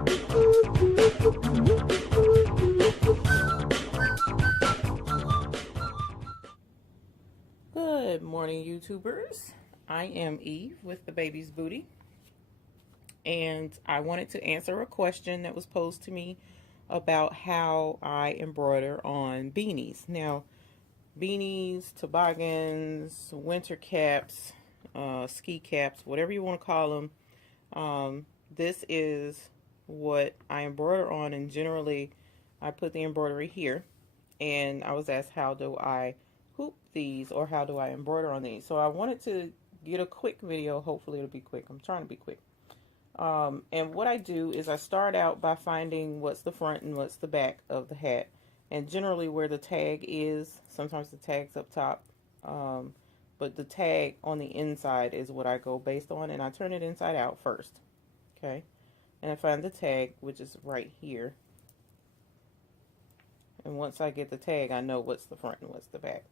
Good morning, YouTubers. I am Eve with the Baby's Booty, and I wanted to answer a question that was posed to me about how I embroider on beanies. Now, beanies, toboggans, winter caps, ski caps, whatever you want to call them. This is what I embroider on, and generally I put the embroidery here. And I was asked, how do I hoop these, or how do I embroider on these? So I wanted to get a quick video. Hopefully it'll be quick. I'm trying to be quick. And what I do is I start out by finding what's the front and what's the back of the hat, and generally where the tag is. Sometimes the tag's up top, but the tag on the inside is what I go based on, and I turn it inside out first. Okay, and I find the tag, which is right here. And once I get the tag, I know what's the front and what's the back.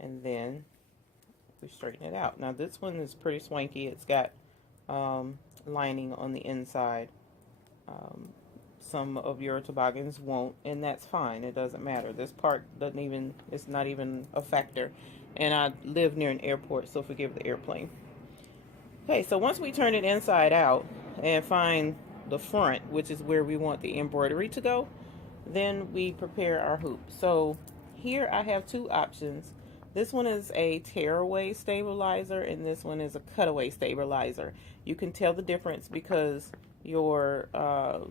And then we straighten it out. Now this one is pretty swanky. It's got lining on the inside. Some of your toboggans won't, and that's fine. It doesn't matter. This part doesn't even, it's not even a factor. And I live near an airport, so forgive the airplane. Okay, so once we turn it inside out and find the front, which is where we want the embroidery to go, then we prepare our hoop. So here I have two options. This one is a tearaway stabilizer, and this one is a cutaway stabilizer. You can tell the difference because your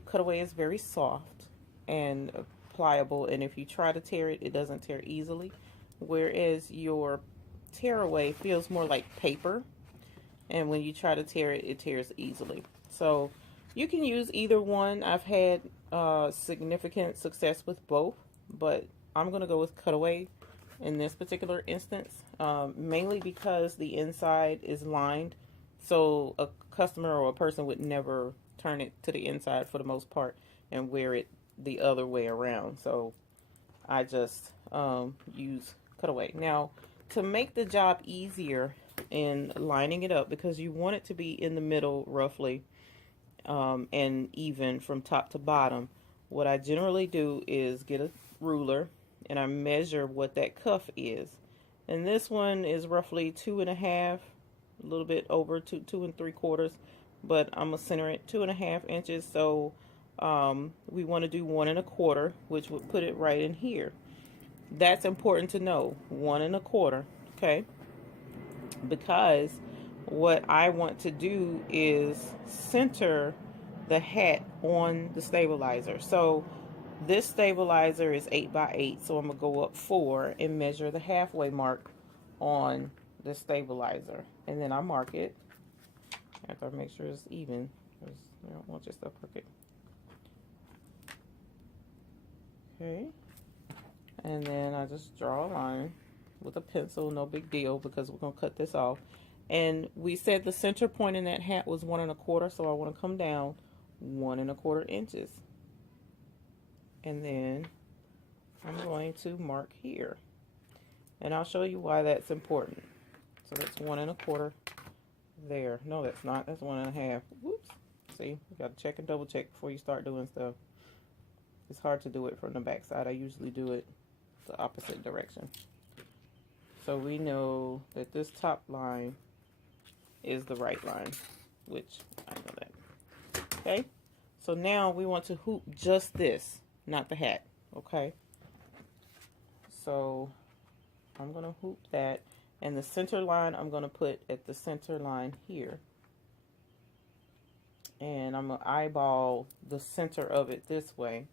cutaway is very soft and pliable, and if you try to tear it, it doesn't tear easily, whereas your tearaway feels more like paper, and when you try to tear it, it tears easily. So you can use either one. I've had significant success with both, but I'm going to go with cutaway in this particular instance, mainly because the inside is lined, so a customer or a person would never turn it to the inside for the most part and wear it the other way around. So I just use cutaway. Now, to make the job easier in lining it up, because you want it to be in the middle roughly, and even from top to bottom, what I generally do is get a ruler and I measure what that cuff is. And this one is roughly 2.5, a little bit over 2 3/4, but I'm gonna center it 2.5 inches. So we want to do 1 1/4, which would put it right in here. That's important to know, 1 1/4, okay? Because what I want to do is center the hat on the stabilizer. So this stabilizer is 8 by 8, so I'm gonna go up 4 and measure the halfway mark on the stabilizer, and then I mark it. I have to make sure it's even, because I don't want your stuff crooked. Okay, and then I just draw a line with a pencil, no big deal, because we're gonna cut this off. And we said the center point in that hat was 1 1/4, so I want to come down 1 1/4 inches. And then I'm going to mark here. And I'll show you why that's important. So that's 1 1/4 there. No, that's not. That's 1 1/2. Whoops. See, you got to check and double check before you start doing stuff. It's hard to do it from the back side. I usually do it the opposite direction. So we know that this top line is the right line, which I know that. Okay, so now we want to hoop just this, not the hat. Okay, so I'm gonna hoop that, and the center line I'm gonna put at the center line here, and I'm gonna eyeball the center of it this way.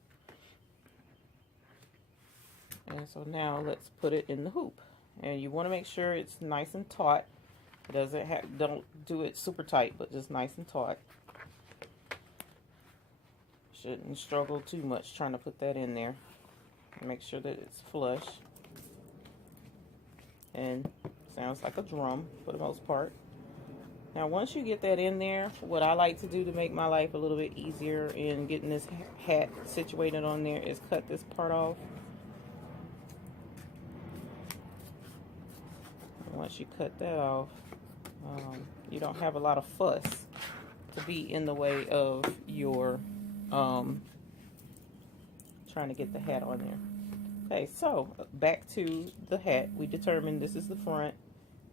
And so now let's put it in the hoop, and you want to make sure it's nice and taut. It doesn't have, don't do it super tight, but just nice and taut. Shouldn't struggle too much trying to put that in there. Make sure that it's flush. And sounds like a drum for the most part. Now once you get that in there, what I like to do to make my life a little bit easier in getting this hat situated on there is cut this part off. And once you cut that off, you don't have a lot of fuss to be in the way of your trying to get the hat on there. Okay, so back to the hat. We determined this is the front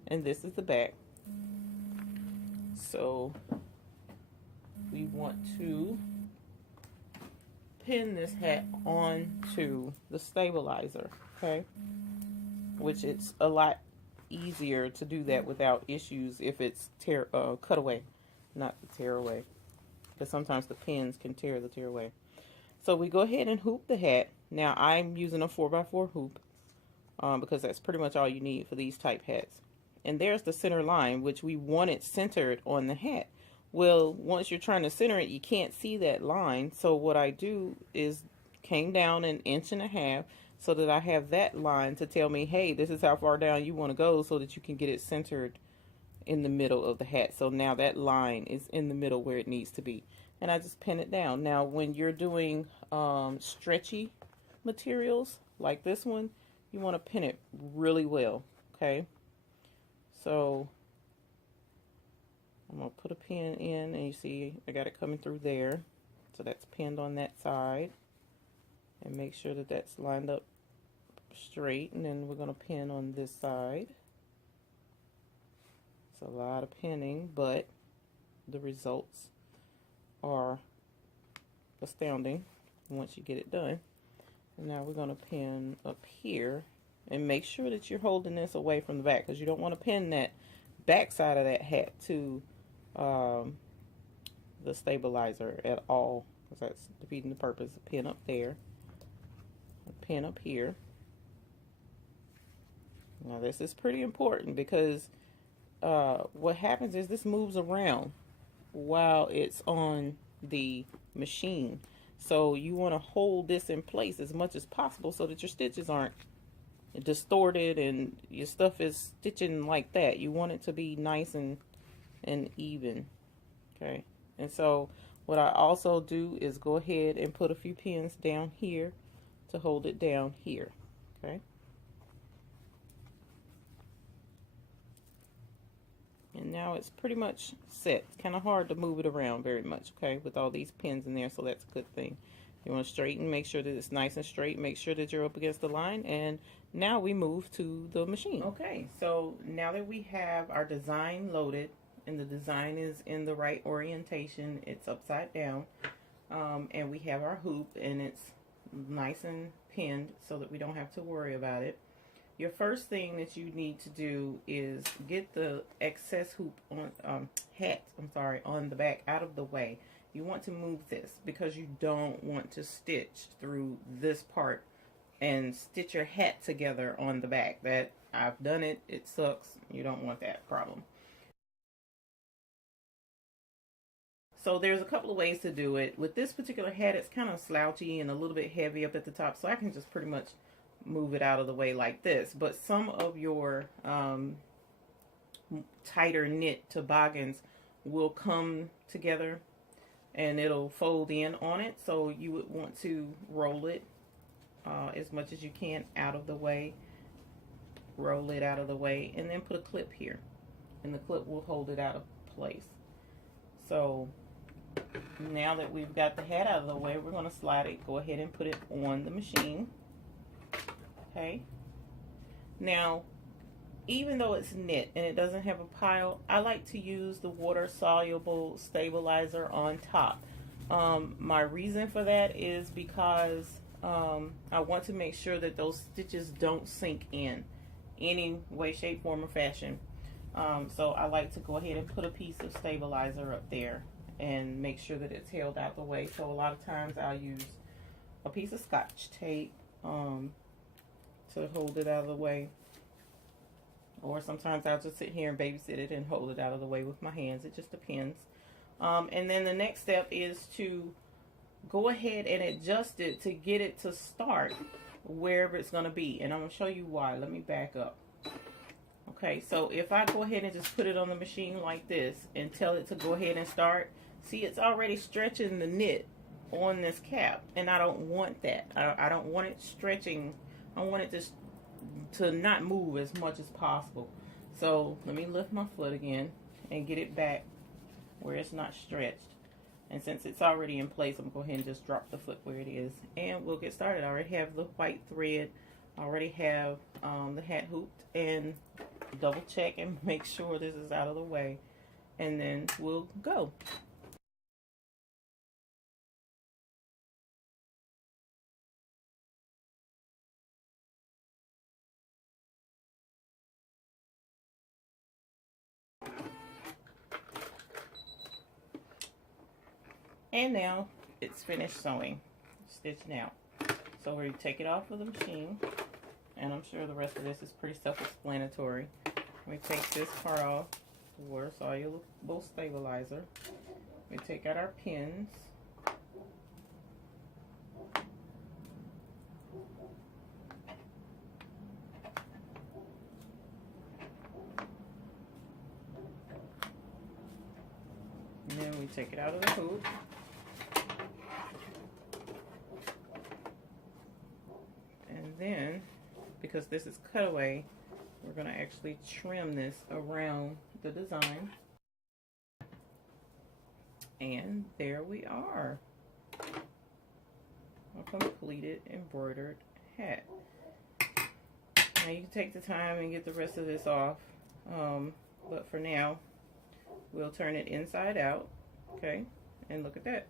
and this is the back. So we want to pin this hat onto the stabilizer, okay? Which it's a lot easier to do that without issues if it's cut away, not the tear away, because sometimes the pins can tear the tear away. So we go ahead and hoop the hat. Now I'm using a 4x4 hoop because that's pretty much all you need for these type hats. And there's the center line, which we want it centered on the hat. Well, once you're trying to center it, you can't see that line. So what I do is came down 1.5 inches so that I have that line to tell me, hey, this is how far down you want to go so that you can get it centered in the middle of the hat. So now that line is in the middle where it needs to be. And I just pin it down. Now, when you're doing stretchy materials like this one, you want to pin it really well, okay? So I'm going to put a pin in, and you see I got it coming through there. So that's pinned on that side. And make sure that that's lined up straight, and then we're going to pin on this side. It's a lot of pinning, but the results are astounding once you get it done. And now we're going to pin up here, and make sure that you're holding this away from the back, because you don't want to pin that back side of that hat to the stabilizer at all, because that's defeating the purpose. A pin up there, a pin up here. Now this is pretty important because what happens is this moves around while it's on the machine. So you want to hold this in place as much as possible so that your stitches aren't distorted and your stuff is stitching like that. You want it to be nice and even. Okay. And so what I also do is go ahead and put a few pins down here to hold it down here. Okay. And now it's pretty much set. It's kind of hard to move it around very much, okay, with all these pins in there, so that's a good thing. You want to straighten, make sure that it's nice and straight, make sure that you're up against the line, and now we move to the machine. Okay, so now that we have our design loaded, and the design is in the right orientation, it's upside down, and we have our hoop, and it's nice and pinned so that we don't have to worry about it. Your first thing that you need to do is get the excess hoop on on the back out of the way. You want to move this because you don't want to stitch through this part and stitch your hat together on the back. That I've done it. It sucks. You don't want that problem. So there's a couple of ways to do it. With this particular hat, it's kind of slouchy and a little bit heavy up at the top, so I can just pretty much move it out of the way like this. But some of your tighter knit toboggans will come together and it'll fold in on it, so you would want to roll it as much as you can out of the way. Roll it out of the way, and then put a clip here, and the clip will hold it out of place. So now that we've got the hat out of the way, we're going to slide it, go ahead and put it on the machine. Okay, now even though it's knit and it doesn't have a pile, I like to use the water soluble stabilizer on top. My reason for that is because I want to make sure that those stitches don't sink in any way, shape, form, or fashion. So I like to go ahead and put a piece of stabilizer up there and make sure that it's held out the way. So a lot of times I'll use a piece of Scotch tape to hold it out of the way, or sometimes I'll just sit here and babysit it and hold it out of the way with my hands. It just depends. And then the next step is to go ahead and adjust it to get it to start wherever it's going to be, and I'm going to show you why. Let me back up. Okay, so if I go ahead and just put it on the machine like this and tell it to go ahead and start, see, it's already stretching the knit on this cap, and I don't want that. I don't want it stretching. I want it to not move as much as possible. So let me lift my foot again and get it back where it's not stretched. And since it's already in place, I'm going to go ahead and just drop the foot where it is. And we'll get started. I already have the white thread. I already have the hat hooped. And double check and make sure this is out of the way. And then we'll go. And now it's finished sewing, stitching out. So we take it off of the machine, and I'm sure the rest of this is pretty self-explanatory. We take this part off, the water soluble stabilizer. We take out our pins. And then we take it out of the hoop. And then, because this is cutaway, we're going to actually trim this around the design. And there we are. A completed embroidered hat. Now you can take the time and get the rest of this off. But for now, we'll turn it inside out. Okay, and look at that.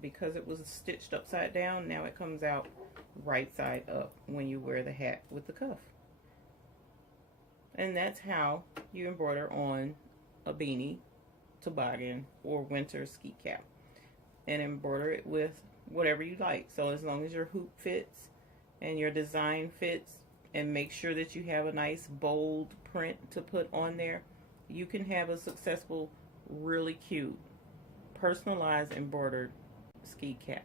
Because it was stitched upside down, now it comes out right side up when you wear the hat with the cuff. And that's how you embroider on a beanie, toboggan, or winter ski cap. And embroider it with whatever you like. So as long as your hoop fits and your design fits, and make sure that you have a nice bold print to put on there, you can have a successful, really cute, personalized embroidered ski cap.